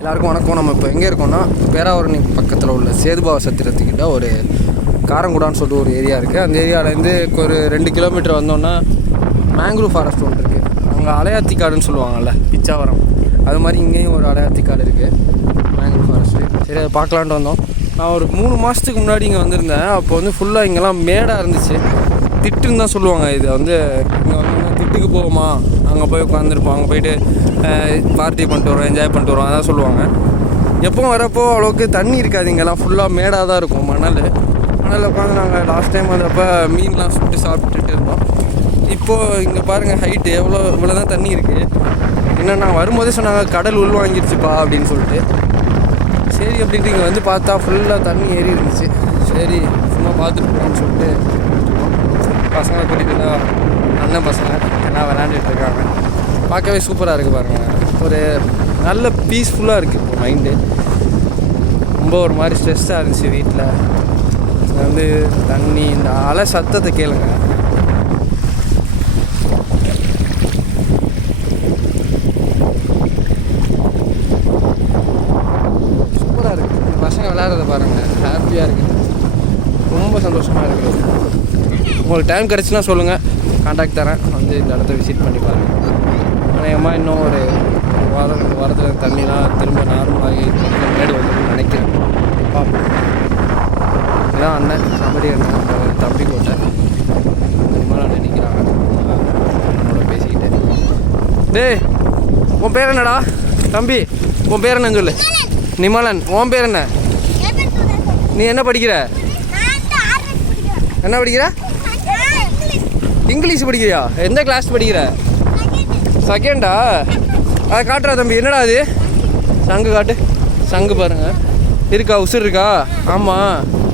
எல்லாருக்கும் வணக்கம். நம்ம இப்போ எங்கே இருக்கோம்னா பேராவரணி பக்கத்தில் உள்ள சேதுபாவ சத்திரத்துக்கிட்ட ஒரு காரங்குடான்னு சொல்லிட்டு ஒரு ஏரியா இருக்குது அந்த ஏரியாவிலேருந்து ஒரு ரெண்டு கிலோமீட்டர் வந்தோன்னா மேங்க்ரூவ் ஃபாரஸ்ட் ஒன்று இருக்குது அங்கே அலையாத்தி காடுன்னு சொல்லுவாங்கள்ல பிச்சாவரம். அது மாதிரி இங்கேயும் ஒரு அலையாத்தி காடு இருக்குது மேங்க்ரூவ் ஃபாரஸ்ட்டு சரி அதை பார்க்கலான்ட்டு வந்தோம். நான் ஒரு மூணு மாதத்துக்கு முன்னாடி இங்கே வந்திருந்தேன். அப்போ வந்து ஃபுல்லாக இங்கெல்லாம் மேடாக இருந்துச்சு. திட்டுன்னு தான் சொல்லுவாங்க. இது வந்து இங்கே வந்து வீட்டுக்கு போவோமா? அங்கே போய் உட்காந்துருப்போம் அங்கே போயிட்டு பார்ட்டி பண்ணிட்டு வரோம் என்ஜாய் பண்ணிட்டு வரோம் அதான் சொல்லுவாங்க. எப்பவும் வரப்போ அவ்வளோக்கு தண்ணி இருக்காது இங்கெல்லாம். ஃபுல்லாக மேடாக தான் இருக்கும் மணல். மணலில் உட்காந்து நாங்கள் லாஸ்ட் டைம் வந்தப்போ மீன்லாம் சுட்டு சாப்பிட்டுட்டு இருந்தோம். இப்போது இங்கே பாருங்கள் ஹைட்டு எவ்வளோ இவ்வளோ தான் தண்ணி இருக்குது என்ன நான் வரும்போதே சொன்னாங்க கடல் உள் வாங்கிருச்சுப்பா அப்படின்னு சொல்லிட்டு. சரி அப்படின்ட்டு இங்கே வந்து பார்த்தா ஃபுல்லாக தண்ணி ஏறி இருந்துச்சு. சரி சும்மா பார்த்துட்டு போகலான்னு சொல்லிட்டு. பசங்களை கூட்டிகிட்டு அண்ணன் பசங்க. எல்லாம் விளையாண்டுட்டு இருக்காங்க. பார்க்கவே சூப்பராக இருக்குது பாருங்கள் ஒரு நல்ல பீஸ்ஃபுல்லாக இருக்குது இப்போ மைண்டு ரொம்ப ஒரு மாதிரி ஸ்ட்ரெஸ்ஸாக இருந்துச்சு வீட்டில் வந்து தண்ணி இந்த அலை சத்தத்தை கேளுங்க. சூப்பராக இருக்குது பசங்க விளையாடுறத பாருங்கள் ஹாப்பியாக இருக்குது ரொம்ப சந்தோஷமாக இருக்குது உங்களுக்கு டைம் கிடச்சுன்னா சொல்லுங்கள் காண்டாக்ட் தரேன். வந்து இந்த இடத்த விசிட் பண்ணி பாருங்கள் அநேகமாக இன்னும் ஒரு வாரம் வாரத்தில் தண்ணிலாம் திரும்ப நார்மலாகி மேடு வந்து நினைக்கிறேன் பார்ப்போம். இதான் அண்ணன் சபரி அண்ணன் தம்பி கோட்டை நிர்மலா நினைக்கிறாங்க என்னோட பேசிக்கிட்டு. டேய் உன் பேர் என்னடா? தம்பி உன் பேர் என்னன்னு சொல்லு. நிமலன் உன் பேர் என்ன? நீ என்ன படிக்கிற? என்ன படிக்கிற? இங்கிலீஷ் படிக்கிறியா? எந்த கிளாஸ் படிக்கிற? செகண்டா அதை காட்டுறா தம்பி. என்னடா அது? சங்கு காட்டு. சங்கு பாருங்க. இருக்கா? உசுர் இருக்கா? ஆமாம்